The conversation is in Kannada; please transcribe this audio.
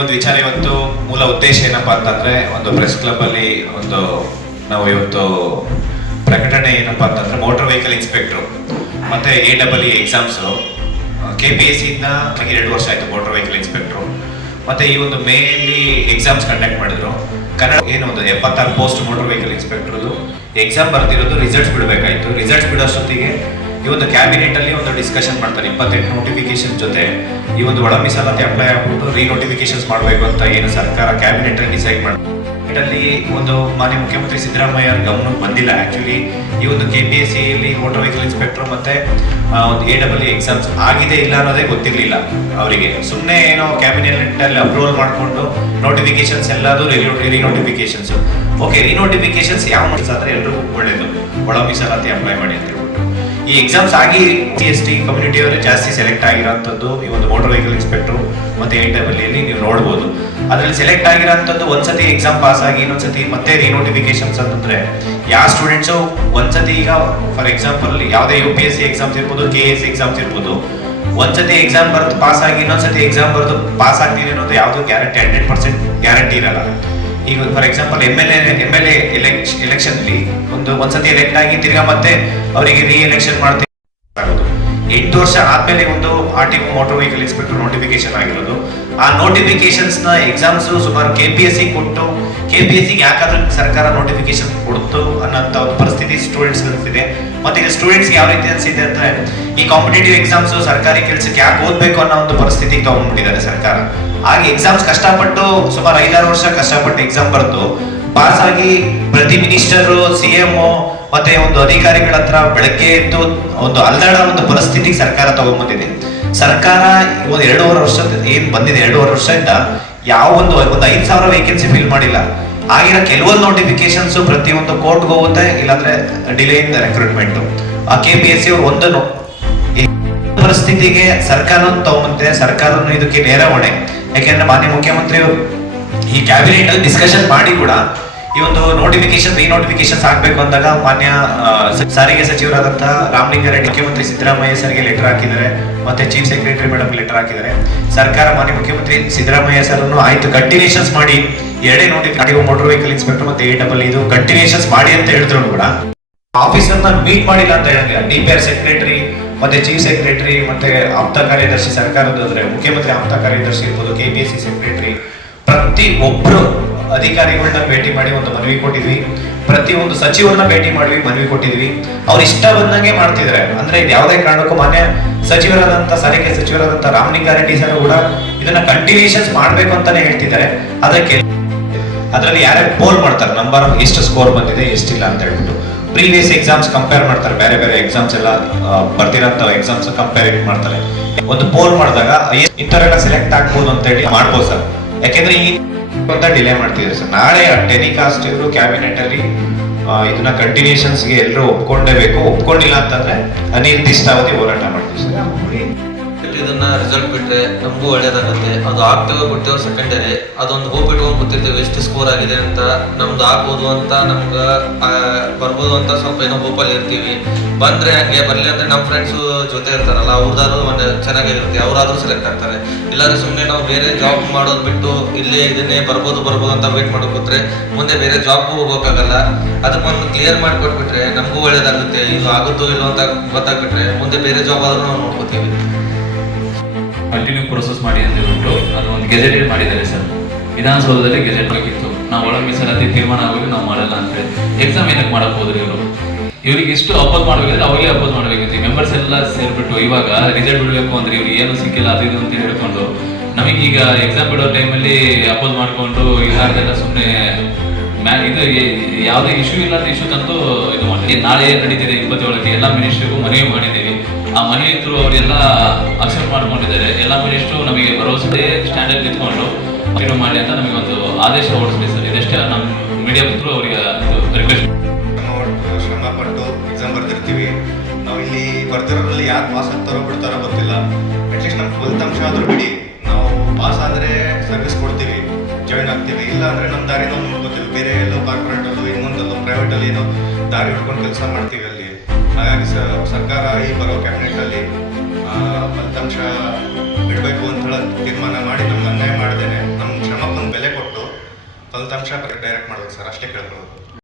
ಒಂದು ವಿಚಾರ ಇವತ್ತು ಮೂಲ ಉದ್ದೇಶ ಏನಪ್ಪಾ ಅಂತಂದ್ರೆ ಒಂದು ಪ್ರೆಸ್ ಕ್ಲಬ್ ಅಲ್ಲಿ ಒಂದು ನಾವು ಇವತ್ತು ಪ್ರಕಟಣೆ ಏನಪ್ಪಾ ಅಂತಂದ್ರೆ ಮೋಟಾರ್ ವೆಹಿಕಲ್ ಇನ್ಸ್ಪೆಕ್ಟರ್ ಮತ್ತೆ A double E exams K P S ಇಂದ ನನಗೆ ಎರಡು ವರ್ಷ ಆಯ್ತು ಮೋಟರ್ ವೆಹಿಕಲ್ ಇನ್ಸ್ಪೆಕ್ಟರ್ ಮತ್ತೆ ಈ ಒಂದು ಮೇ ಅಲ್ಲಿ ಎಕ್ಸಾಮ್ಸ್ ಕಂಡಕ್ಟ್ ಮಾಡಿದ್ರು. ಕನ್ನಡ ಏನು ಒಂದು ಎಪ್ಪತ್ತಾರು ಪೋಸ್ಟ್ ಮೋಟರ್ ವೆಹಿಕಲ್ ಇನ್ಸ್ಪೆಕ್ಟ್ರದು ಎಕ್ಸಾಮ್ ಬರ್ತಿರೋದು ರಿಸಲ್ಟ್ಸ್ ಬಿಡಬೇಕಾಯ್ತು. ರಿಸಲ್ಟ್ಸ್ ಬಿಡೋಷ್ಟೊತ್ತಿಗೆ ಒಂದು ಕ್ಯಾಬಿನೆಟ್ ಅಲ್ಲಿ ಒಂದು ಡಿಸ್ಕಷನ್ ಮಾಡ್ತಾರೆ. ಇಪ್ಪತ್ತೆಂಟು ನೋಟಿಫಿಕೇಶನ್ ಜೊತೆ ಈ ಒಂದು ಒಳ ಮೀಸಲಾತಿ ಅಪ್ಲೈ ಆಗ್ಬಿಟ್ಟು ರೀನೋಟಿಫಿಕೇಶನ್ಸ್ ಮಾಡಬೇಕು ಅಂತ ಏನು ಸರ್ಕಾರ ಕ್ಯಾಬಿನೆಟ್ ಅಲ್ಲಿ ಡಿಸೈಡ್ ಮಾಡಿ ಇದರಲ್ಲಿ ಒಂದು ಮಾನ್ಯ ಮುಖ್ಯಮಂತ್ರಿ ಸಿದ್ದರಾಮಯ್ಯ ಅವ್ರ ಗಮನಕ್ಕೆ ಬಂದಿಲ್ಲ. ಆಕ್ಚುಲಿ ಈ ಒಂದು ಕೆ ಪಿ ಎಸ್ ಸಿ ಅಲ್ಲಿ ಮೋಟಾರ್ ವೆಹಿಕಲ್ ಇನ್ಸ್ಪೆಕ್ಟರ್ ಮತ್ತೆ ಒಂದು ಎ ಡಬಲ್ ಎಕ್ಸಾಮ್ಸ್ ಆಗಿದೆ ಇಲ್ಲ ಅನ್ನೋದೇ ಗೊತ್ತಿರಲಿಲ್ಲ ಅವರಿಗೆ. ಸುಮ್ಮನೆ ಏನೋ ಕ್ಯಾಬಿನೆಟ್ ಅಲ್ಲಿ ಅಪ್ರೂವಲ್ ಮಾಡಿಕೊಂಡು ನೋಟಿಫಿಕೇಶನ್ಸ್ ಎಲ್ಲಾದ್ರೂ ರೀ ನೋಟಿಫಿಕೇಶನ್ಸ್ ಓಕೆ ರೀನೋಟಿಫಿಕೇಶನ್ಸ್ ಯಾವ ಮಾಡಿಸ್ ಆದ್ರೆ ಎಲ್ರಿಗೂ ಒಳ್ಳೇದು. ಒಳ ಮೀಸಲಾತಿ ಅಪ್ಲೈ ಮಾಡಿ ಈ ಎಕ್ಸಾಮ್ಸ್ ಆಗಿ ಟಿ ಎಸ್ ಟಿ ಕಮ್ಯುನಿಟಿಯವರೇ ಜಾಸ್ತಿ ಸೆಲೆಕ್ಟ್ ಆಗಿರೋಂಥದ್ದು, ಈ ಒಂದು ಮೋಟರ್ ವೆಹಿಕಲ್ ಇನ್ಸ್ಪೆಕ್ಟರ್ ಮತ್ತೆ ಎನ್ ಡಬಲ್ ಅಲ್ಲಿ ನೀವು ನೋಡ್ಬೋದು. ಅದರಲ್ಲಿ ಸೆಲೆಕ್ಟ್ ಆಗಿರೋಂಥದ್ದು ಒಂದ್ಸತಿ ಎಕ್ಸಾಮ್ ಪಾಸ್ ಆಗಿ, ಇನ್ನೊಂದ್ಸತಿ ಮತ್ತೆ ರೀನೋಟಿಫಿಕೇಶನ್ಸ್ ಅಂತಂದ್ರೆ, ಯಾವ ಸ್ಟೂಡೆಂಟ್ಸು ಒಂದ್ಸತಿ ಈಗ ಫಾರ್ ಎಕ್ಸಾಂಪಲ್ ಯಾವುದೇ U P S C exams ಇರ್ಬೋದು ಕೆ ಎಸ್ ಎಕ್ಸಾಮ್ಸ್ ಇರ್ಬೋದು, ಒಂದ್ಸತಿ ಎಕ್ಸಾಮ್ ಬರೆದು ಪಾಸ್ ಆಗಿ, ಇನ್ನೊಂದ್ಸತಿ ಎಕ್ಸಾಮ್ ಬರೆದು ಪಾಸ್ ಆಗ್ತೀನಿ ಅನ್ನೋದು ಯಾವುದು ಗ್ಯಾರಂಟಿ ಹಂಡ್ರೆಡ್ ಪರ್ಸೆಂಟ್ ಗ್ಯಾರಂಟಿ ಇರಲ್ಲ. ಈಗ for example M L A M L A ಒಂದ್ಸತಿ ಎಲೆಕ್ಟ್ ಆಗಿ ತಿರ್ಗಾ ಮತ್ತೆ ಅವರಿಗೆ ರೀ ಎಲೆಕ್ಷನ್ ಮಾಡ್ತೀವಿ. ಎಂಟು ವರ್ಷ ಆದ್ಮೇಲೆ ಒಂದು R T motor vehicle inspector notification ಆಗಿರೋದು. ಆ ನೋಟಿಫಿಕೇಶನ್ಸ್ನ ಎಕ್ಸಾಮ್ಸ್ ಸುಮಾರು ಕೆ ಪಿ ಎಸ್ ಸಿ ಕೊಟ್ಟು ಕೆ ಪಿ ಎಸ್ ಸಿ ಯಾಕಾದ್ರೂ ಸರ್ಕಾರ ನೋಟಿಫಿಕೇಶನ್ ಕೊಡ್ತು ಅನ್ನೋಂತ ಒಂದು ಪರಿಸ್ಥಿತಿ ಸ್ಟೂಡೆಂಟ್ಸ್ ಇದೆ ಮತ್ತೆ ಈಗ ಸ್ಟೂಡೆಂಟ್ಸ್ ಯಾವ ರೀತಿ ಅನ್ಸಿದೆ ಅಂದ್ರೆ, ಈ ಕಾಂಪಿಟೇಟಿವ್ ಎಕ್ಸಾಮ್ಸ್ ಸರ್ಕಾರಿ ಕೆಲಸಕ್ಕೆ ಯಾಕೆ ಓದ್ಬೇಕು ಅನ್ನೋ ಒಂದು ಪರಿಸ್ಥಿತಿಗೆ ತಗೊಂಡ್ಬಿಟ್ಟಿದ್ದಾರೆ ಸರ್ಕಾರ. ಹಾಗೆ ಎಕ್ಸಾಮ್ಸ್ ಕಷ್ಟಪಟ್ಟು ಸುಮಾರು ಐದಾರು ವರ್ಷ ಕಷ್ಟಪಟ್ಟು ಎಕ್ಸಾಮ್ ಬರೆದು ಪಾಸ್ ಆಗಿ ಪ್ರತಿ ಮಿನಿಸ್ಟರ್ ಸಿ ಎಂ ಮತ್ತೆ ಒಂದು ಅಧಿಕಾರಿಗಳ ಹತ್ರ ಬೆಳಗ್ಗೆ ಎದ್ದು ಒಂದು ಅಲ್ದಾಡೋ ಒಂದು ಪರಿಸ್ಥಿತಿಗೆ ಸರ್ಕಾರ ತಗೊಂಡ್ಬಂದಿದೆ ಸರ್ಕಾರ ಒಂದು ಎರಡೂವರೆ ವರ್ಷ ಏನ್ ಬಂದಿದೆ, ಎರಡೂವರೆ ವರ್ಷದಿಂದ ಯಾವ ಒಂದು ಒಂದು ಐದು ಸಾವಿರ ವೇಕೆನ್ಸಿ ಫಿಲ್ ಮಾಡಿಲ್ಲ. ಆಗಿರೋ ಕೆಲವೊಂದು ನೋಟಿಫಿಕೇಶನ್ಸ್ ಪ್ರತಿಯೊಂದು ಕೋರ್ಟ್ಗೆ ಹೋಗುತ್ತೆ, ಇಲ್ಲಾಂದ್ರೆ ಡಿಲೇ ಇನ್ ರೆಕ್ರೂಟ್ಮೆಂಟ್ ಆ ಕೆ ಪಿ ಎಸ್ ಸಿ ಒಂದನ್ನು ಪರಿಸ್ಥಿತಿಗೆ ಸರ್ಕಾರ ತಗೊಂಬಂದಿದೆ, ಸರ್ಕಾರನು ಇದಕ್ಕೆ ನೇರ ಹೊಣೆ. ಯಾಕೆಂದ್ರೆ ಮಾನ್ಯ ಮುಖ್ಯಮಂತ್ರಿ ಈ ಕ್ಯಾಬಿನೆಟ್ ಅಲ್ಲಿ ಡಿಸ್ಕಷನ್ ಮಾಡಿ ಕೂಡ ಈ ಒಂದು ನೋಟಿಫಿಕೇಶನ್ ರೀನೋಟಿಫಿಕೇಶನ್ ಆಗ್ಬೇಕು ಅಂದಾಗ ಮಾನ್ಯ ಸಾರಿಗೆ ಸಚಿವರಾದಂತಹ ರಾಮಲಿಂಗಾರೆಡ್ಡಿ ಮುಖ್ಯಮಂತ್ರಿ ಸಿದ್ದರಾಮಯ್ಯ ಸರ್ಗೆ ಲೆಟರ್ ಹಾಕಿದ್ದಾರೆ, ಮತ್ತೆ ಚೀಫ್ ಸೆಕ್ರೆಟರಿ ಮೇಡಮ್ ಲೆಟರ್ ಹಾಕಿದ್ದಾರೆ. ಸರ್ಕಾರ ಮಾನ್ಯ ಮುಖ್ಯಮಂತ್ರಿ ಸಿದ್ದರಾಮಯ್ಯ ಸರ್ ಆಯ್ತು ಕಂಟಿನ್ಯೂಷನ್ಸ್ ಮಾಡಿ, ಎರಡೇ ನೋಟಿಫಿಕೇಶನ್ ಮೋಟರ್ ವೆಹಿಕಲ್ ಇನ್ಸ್ಪೆಕ್ಟರ್ ಮತ್ತೆ ಎ ಡಬಲ್ ಇದು ಕಂಟಿನ್ಯೂಷನ್ಸ್ ಮಾಡಿ ಅಂತ ಹೇಳಿದ್ರು ಕೂಡ. ಆಫೀಸರ್ನ ಮೀಟ್ ಮಾಡಿಲ್ಲ ಅಂತ ಹೇಳಿದ್ರೆ ಡಿ ಪಿ ಆರ್ ಸೆಕ್ರೆಟರಿ ಮತ್ತೆ ಚೀಫ್ ಸೆಕ್ರೆಟರಿ ಮತ್ತೆ ಆಪ್ತ ಕಾರ್ಯದರ್ಶಿ ಸರ್ಕಾರದ ಅಂದ್ರೆ ಮುಖ್ಯಮಂತ್ರಿ ಆಪ್ತ ಕಾರ್ಯದರ್ಶಿ ಇರ್ಬೋದು ಕೆ ಸೆಕ್ರೆಟರಿ ಪ್ರತಿ ಒಬ್ರು ಅಧಿಕಾರಿಗಳನ್ನ ಭೇಟಿ ಮಾಡಿ ಒಂದು ಮನವಿ ಕೊಟ್ಟಿದ್ವಿ. ಪ್ರತಿ ಒಂದು ಸಚಿವರನ್ನ ಭೇಟಿ ಮಾಡಿ ಮನವಿ ಕೊಟ್ಟಿದ್ವಿ. ಅವ್ರು ಇಷ್ಟ ಬಂದಂಗೆ ಮಾಡ್ತಿದ್ದಾರೆ ಅಂದ್ರೆ ಇದು ಯಾವುದೇ ಕಾರಣಕ್ಕೂ ಮಾನ್ಯ ಸಚಿವರಾದಂತ ಸಾರಿಗೆ ಸಚಿವರಾದಂತ ರಾಮಲಿಂಗಾರೆಡ್ಡಿ ಸರ್ ಕೂಡ ಇದನ್ನ ಕಂಟಿನ್ಯೂಷನ್ಸ್ ಮಾಡ್ಬೇಕು ಅಂತಾನೆ ಹೇಳ್ತಿದ್ದಾರೆ ಅದಕ್ಕೆ ಅದರಲ್ಲಿ ಯಾರೇ ಪೋಲ್ ಮಾಡ್ತಾರೆ. ನಂಬರ್ ಎಷ್ಟು ಸ್ಕೋರ್ ಬಂದಿದೆ ಎಷ್ಟಿಲ್ಲ ಅಂತ ಹೇಳ್ಬಿಟ್ಟು. ಪ್ರೀವಿಯಸ್ ಎಕ್ಸಾಮ್ಸ್ ಕಂಪೇರ್ ಮಾಡ್ತಾರೆ. ಬೇರೆ ಬೇರೆ ಎಕ್ಸಾಮ್ಸ್ ಎಲ್ಲ ಬರ್ತಿರೋ ಬರ್ದಿರೋಂಥ ಎಕ್ಸಾಮ್ಸ್ ಕಂಪೇರ್ ಮಾಡ್ತಾರೆ. ಒಂದು ಪೋಲ್ ಮಾಡಿದಾಗ ಇಂಥವರೆಲ್ಲ ಸೆಲೆಕ್ಟ್ ಆಗ್ಬೋದು ಅಂತ ಹೇಳಿ ಮಾಡ್ಬೋದು ಸರ್. ಯಾಕೆಂದ್ರೆ ಈ ಅಂತ ಡಿಲೇ ಮಾಡ್ತಿದ್ದಾರೆ ಸರ್. ನಾಳೆ ಟೆಲಿಕಾಸ್ಟ್ ಇವರು ಕ್ಯಾಬಿನೆಟ್ ಅಲ್ಲಿ ಆ, ಇದನ್ನ ಕಂಟಿನ್ಯೂಷನ್ಸ್ಗೆ ಎಲ್ಲರೂ ಒಪ್ಕೊಂಡೇಬೇಕು ಒಪ್ಕೊಂಡಿಲ್ಲ ಅಂತಂದ್ರೆ ಅನಿರ್ದಿಷ್ಟಾವಧಿ ಹೋರಾಟ ಮಾಡ್ತೀವಿ ಸರ್. ಇದನ್ನ ರಿಸಲ್ಟ್ ಬಿಟ್ರೆ ನಮಗೂ ಒಳ್ಳೇದಾಗುತ್ತೆ. ಅದು ಆಗ್ತೇವೆ ಬಿಡ್ತೇವೆ ಸೆಕೆಂಡರಿ ಅದೊಂದು ಹೋಪ್ ಇಟ್ಕೊಂಡು ಗೊತ್ತಿರ್ತೇವೆ, ಎಷ್ಟು ಸ್ಕೋರ್ ಆಗಿದೆ ಅಂತ. ನಮ್ದು ಆಗ್ಬೋದು ಅಂತ ನಮ್ಗೆ ಬರ್ಬೋದು ಅಂತ ಸ್ವಲ್ಪ ಏನೋ ಹೋಪಲ್ಲಿ ಇರ್ತೀವಿ. ಬಂದ್ರೆ ಹಂಗೆ ಬರಲಿ ಅಂದರೆ ನಮ್ಮ ಫ್ರೆಂಡ್ಸು ಜೊತೆ ಇರ್ತಾರಲ್ಲ ಅವ್ರದಾದ್ರು ಒಂದು ಚೆನ್ನಾಗಿರುತ್ತೆ. ಅವರಾದ್ರೂ ಸೆಲೆಕ್ಟ್ ಆಗ್ತಾರೆ. ಇಲ್ಲಾಂದ್ರೆ ಸುಮ್ಮನೆ ನಾವು ಬೇರೆ ಜಾಬ್ ಮಾಡೋದು ಬಿಟ್ಟು ಇಲ್ಲೇ ಇದನ್ನೇ ಬರ್ಬೋದು ಬರ್ಬೋದು ಅಂತ ವೇಟ್ ಮಾಡೋಕೆ ಕೂತ್ರೆ ಮುಂದೆ ಬೇರೆ ಜಾಬ್ಗೂ ಹೋಗೋಕ್ಕಾಗಲ್ಲ. ಅದಕ್ಕೊಂದು ಕ್ಲಿಯರ್ ಮಾಡಿಕೊಟ್ಬಿಟ್ರೆ ನಮಗೂ ಒಳ್ಳೇದಾಗುತ್ತೆ. ಇದು ಆಗುತ್ತೋ ಇಲ್ಲೋ ಅಂತ ಗೊತ್ತಾಗ್ಬಿಟ್ರೆ ಮುಂದೆ ಬೇರೆ ಜಾಬ್ ಆದ್ರೂ ನಾವು ನೋಡ್ಕೋತೀವಿ. ಕಂಟಿನ್ಯೂ ಪ್ರೋಸೆಸ್ ಮಾಡಿ ಅಂತ ಹೇಳ್ಬಿಟ್ಟು ಅದು ಒಂದು ಗೆಜೆಟೆಡ್ ಮಾಡಿದ್ದಾರೆ ಸರ್. ವಿಧಾನಸೌಧದಲ್ಲಿ ಗೆಜೆಟ್ ಆಗಿತ್ತು ನಾವು ಒಳ ಮೀಸಲಾತಿ ತೀರ್ಮಾನ ಆಗೋದು ನಾವು ಮಾಡಲ್ಲ ಅಂತ ಹೇಳಿ. ಎಕ್ಸಾಮ್ ಏನಕ್ಕೆ ಮಾಡಕ್ ಹೋದ್ರು ಇವರು? ಇವ್ರಿಗೆ ಇಷ್ಟು ಅಪೋಸ್ ಮಾಡ್ಬೇಕಂದ್ರೆ ಅವಾಗಲೇ ಅಪೋಸ್ ಮಾಡ್ಬೇಕಿತ್ತು. ಮೆಂಬರ್ಸ್ ಎಲ್ಲ ಸೇರ್ಬಿಟ್ಟು ಇವಾಗ ರಿಸಲ್ಟ್ ಬಿಡಬೇಕು ಅಂದ್ರೆ ಇವ್ರಿಗೆ ಏನು ಸಿಕ್ಕಿಲ್ಲ, ಅದು ಇದು ಅಂತ ಹೇಳ್ಕೊಂಡು ನಮಗೀಗ ಎಕ್ಸಾಮ್ ಬಿಡೋ ಟೈಮಲ್ಲಿ ಅಪೋಸ್ ಮಾಡ್ಕೊಂಡು ಇಲ್ಲಾರ್ದೆಲ್ಲ ಸುಮ್ಮನೆ ಇದು ಯಾವುದೇ ಇಶ್ಯೂ ಅಂತ ಇಶ್ಯೂ ತಂದು ಇದು ಮಾಡಿ ನಾಳೆ ನಡೀತಿದೆ, ಇಪ್ಪತ್ತೇಳಕ್ಕೆ ಎಲ್ಲ ಮಿನಿಸ್ಟ್ರಿಗೂ ಮನವಿ ಮಾಡಿದ್ದೀವಿ ಆ ಮನೆ ಅವರೆಲ್ಲ ಅಕ್ಸೆಪ್ಟ್ ಮಾಡ್ಕೊಂಡಿದ್ದಾರೆ. ಎಲ್ಲ ಮಿನಿಸ್ಟ್ರು ನಮಗೆ ಭರವಸೆ ಸ್ಟ್ಯಾಂಡರ್ಡ್ ನಿಂತ್ಕೊಂಡು ಏನು ಮಾಡಿ ಅಂತ ನಮಗೆ ಒಂದು ಆದೇಶ ಹೊರಡಿಸ್ಲಿ ಸರ್. ಇದಷ್ಟೇ ನಮ್ಮ ಮೀಡಿಯಾ ಥ್ರೂ ಅವರಿಗೆ ರಿಕ್ವೆಸ್ಟ್ ನಾವು ಶ್ರಮ ಪಟ್ಟು ಎಕ್ಸಾಮ್ ಬರ್ದಿರ್ತೀವಿ. ನಾವು ಇಲ್ಲಿ ಬರ್ತಿರೋದ್ರಲ್ಲಿ ಯಾರು ಪಾಸ್ ಆಗ್ತಾರೋ ಬಿಡ್ತಾರೋ ಗೊತ್ತಿಲ್ಲ. ಅಟ್ಲೀಸ್ಟ್ ನಮ್ಮ ಫಲಿತಾಂಶ ಆದರೂ ಬಿಡಿ. ನಾವು ಪಾಸ್ ಆದರೆ ಸರ್ವಿಸ್ ಕೊಡ್ತೀವಿ ಜಾಯಿನ್ ಆಗ್ತೀವಿ. ಇಲ್ಲ ಅಂದರೆ ನಮ್ಮ ದಾರಿ ನಾವು ನೋಡ್ಕೋತೀವಿ ಬೇರೆ ಎಲ್ಲೋ ಕಾರ್ಪೊರೇಟಲ್ಲೋ ಇನ್ನೊಂದಲ್ಲೋ ಪ್ರೈವೇಟಲ್ಲಿ ಏನೋ ದಾರಿ ಹಿಡ್ಕೊಂಡು ಕೆಲಸ ಮಾಡ್ತೀವಿ. ಹಾಗಾಗಿ ಸರ್ಕಾರ ಈ ಬರೋ ಕ್ಯಾಬಿನೆಟಲ್ಲಿ ಫಲಿತಾಂಶ ಬಿಡಬೇಕು ಅಂತ ತೀರ್ಮಾನ ಮಾಡಿ ನಮ್ಗೆ ಅನ್ಯಾಯ ಮಾಡಿದ್ದೇನೆ. ನಮ್ಮ ಶ್ರಮಕ್ಕೊಂದು ಬೆಲೆ ಕೊಟ್ಟು ಫಲಿತಾಂಶ ಡೈರೆಕ್ಟ್ ಮಾಡ್ಬೇಕು ಸರ್. ಅಷ್ಟೇ ಕೇಳ್ಕೊಳ್ಬೇಕು